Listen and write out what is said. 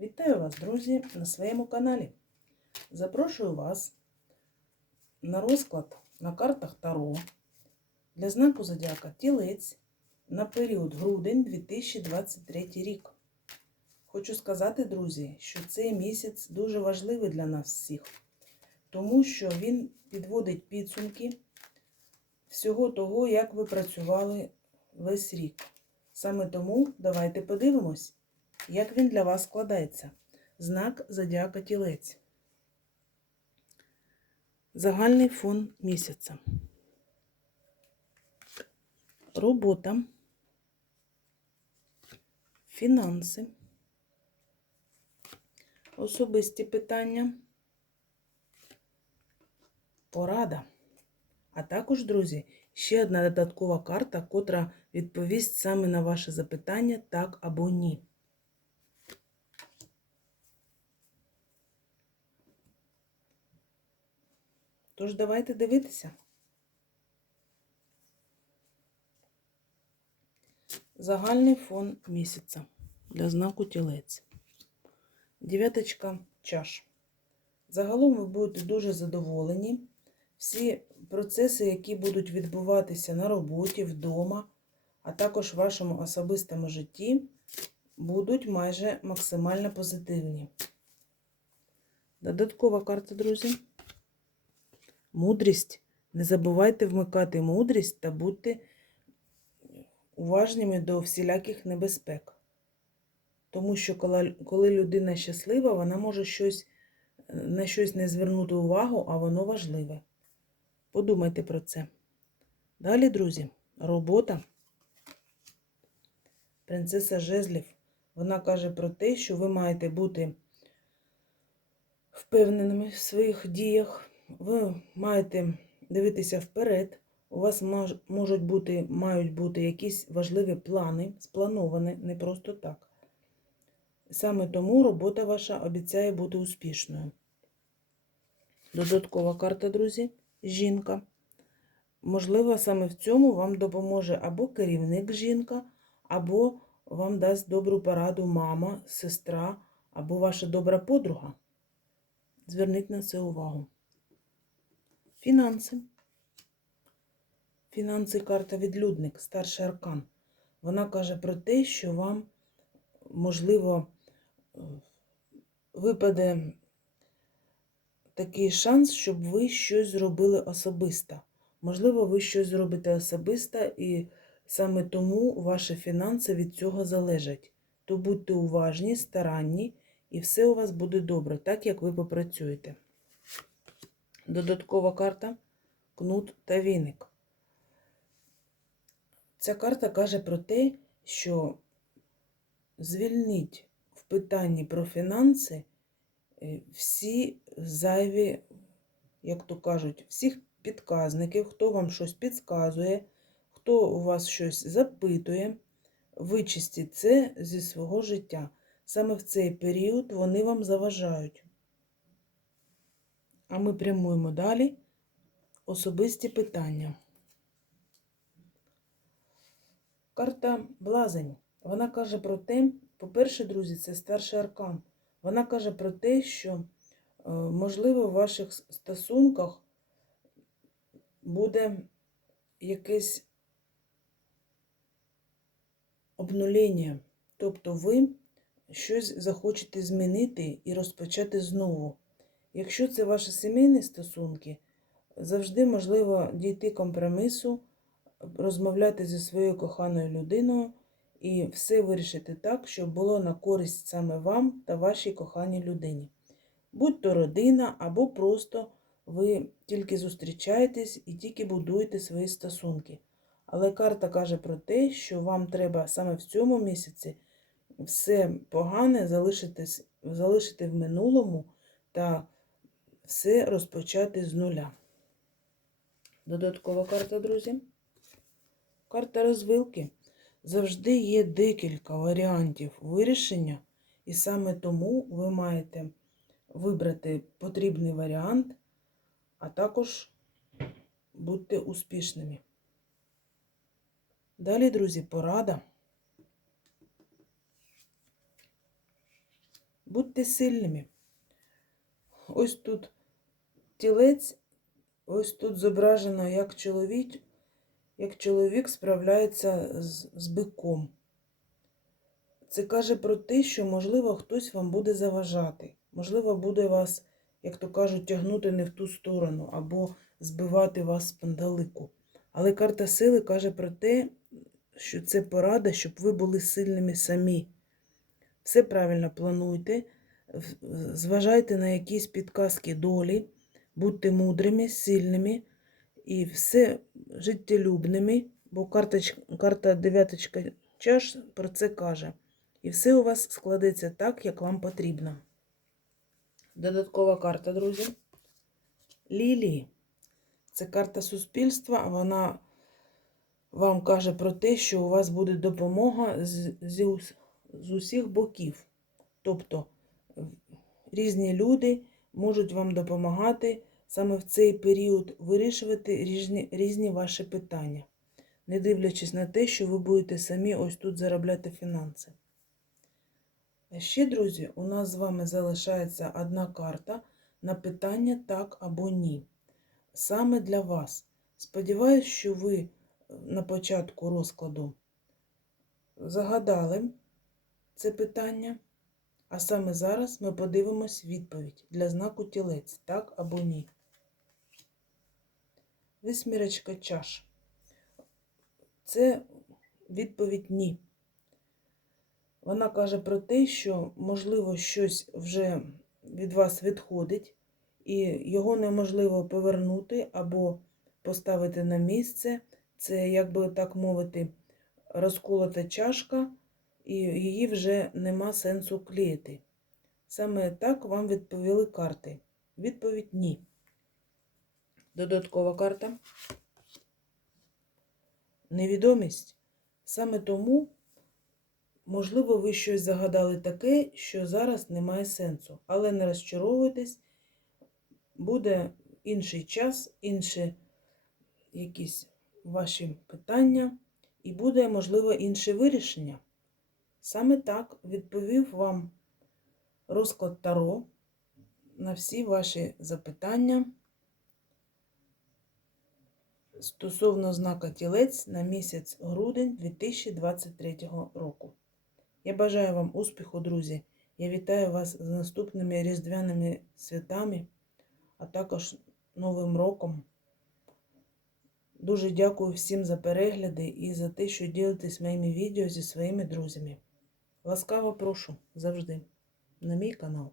Вітаю вас, друзі, на своєму каналі. Запрошую вас на розклад на картах Таро для знаку Зодіака Тілець на період грудень 2023 рік. Хочу сказати, друзі, що цей місяць дуже важливий для нас всіх, тому що він підводить підсумки всього того, як ви працювали весь рік. Саме тому давайте подивимось, як він для вас складається. Знак Зодіака Тілець. Загальний фон місяця. Робота. Фінанси. Особисті питання. Порада. А також, друзі, ще одна додаткова карта, котра відповість саме на ваше запитання так або ні. Тож давайте дивитися. Загальний фон місяця для знаку тілець. Дев'яточка чаш. Загалом ви будете дуже задоволені. Всі процеси, які будуть відбуватися на роботі, вдома, а також в вашому особистому житті, будуть майже максимально позитивні. Додаткова карта, друзі. Мудрість. Не забувайте вмикати мудрість та будьте уважними до всіляких небезпек. Тому що коли людина щаслива, вона може щось, на щось не звернути увагу, а воно важливе. Подумайте про це. Далі, друзі, робота. Принцеса Жезлів. Вона каже про те, що ви маєте бути впевненими в своїх діях. Ви маєте дивитися вперед. У вас можуть бути, мають бути якісь важливі плани, сплановані не просто так. Саме тому робота ваша обіцяє бути успішною. Додаткова карта, друзі, жінка. Можливо, саме в цьому вам допоможе або керівник жінка, або вам дасть добру пораду мама, сестра, або ваша добра подруга. Зверніть на це увагу. Фінанси. Фінанси карта відлюдник, старший аркан. Вона каже про те, що вам, можливо, випаде такий шанс, щоб ви щось зробили особисто. Можливо, ви щось зробите особисто, і саме тому ваші фінанси від цього залежать. То будьте уважні, старанні, і все у вас буде добре, так як ви попрацюєте. Додаткова карта кнут та віник. Ця карта каже про те, що звільніть в питанні про фінанси е, всі зайві, як то кажуть, всіх підказників, хто вам щось підказує, хто у вас щось запитує, вичистіть це зі свого життя. Саме в цей період вони вам заважають. А ми прямуємо далі особисті питання. Карта Блазень. Вона каже про те, по-перше, друзі, це старший аркан. Вона каже про те, що, е, можливо, в ваших стосунках буде якесь обнулення. Тобто ви щось захочете змінити і розпочати знову. Якщо це ваші сімейні стосунки, завжди можливо дійти компромісу, розмовляти зі своєю коханою людиною і все вирішити так, щоб було на користь саме вам та вашій коханій людині. Будь то родина або просто ви тільки зустрічаєтесь і тільки будуєте свої стосунки. Але карта каже про те, що вам треба саме в цьому місяці все погане залишити, в минулому та все розпочати з нуля. Додаткова карта, друзі. Карта розвилки. Завжди є декілька варіантів вирішення, і саме тому ви маєте вибрати потрібний варіант, а також будьте успішними. Далі, друзі, порада. Будьте сильними. Ось тут тілець, ось тут зображено, як чоловік, як чоловік справляється з, з биком. Це каже про те, що, можливо, хтось вам буде заважати. Можливо, буде вас, як то кажуть, тягнути не в ту сторону або збивати вас з панталику. Але карта сили каже про те, що це порада, щоб ви були сильними самі. Все правильно плануйте, зважайте на якісь підказки долі, будьте мудрими, сильними і все життєлюбними, бо карточ, карта дев'яточка чаш про це каже. І все у вас складеться так, як вам потрібно. Додаткова карта, друзі. Лілії. Це карта суспільства. Вона вам каже про те, що у вас буде допомога з, ус- з усіх боків. Тобто різні люди можуть вам допомагати саме в цей період вирішувати різні, різні ваші питання, не дивлячись на те, що ви будете самі ось тут заробляти фінанси. А ще, друзі, у нас з вами залишається одна карта на питання так або ні. Саме для вас. Сподіваюсь, що ви е, на початку розкладу загадали це питання. А саме зараз ми подивимось відповідь для знаку тілець, так або ні. Висмірочка чаш. Це відповідь ні. Вона каже про те, що, можливо, щось вже від вас відходить, і його неможливо повернути або поставити на місце. Це, як би так мовити, розколота чашка, і її вже нема сенсу клеїти. Саме так вам відповіли карти. Відповідь ні. Додаткова карта. Невідомість. Саме тому, можливо, ви щось загадали таке, що зараз не має сенсу. Але не розчаровуйтесь, буде інший час, інші якісь ваші питання, і буде, можливо, інше вирішення. Саме так відповів вам розклад Таро на всі ваші запитання стосовно знака тілець на місяць грудень 2023 року. Я бажаю вам успіху, друзі. Я вітаю вас з наступними різдвяними святами, а також Новим роком. Дуже дякую всім за перегляди і за те, що ділитесь моїми відео зі своїми друзями. Ласкаво прошу завжди на мій канал.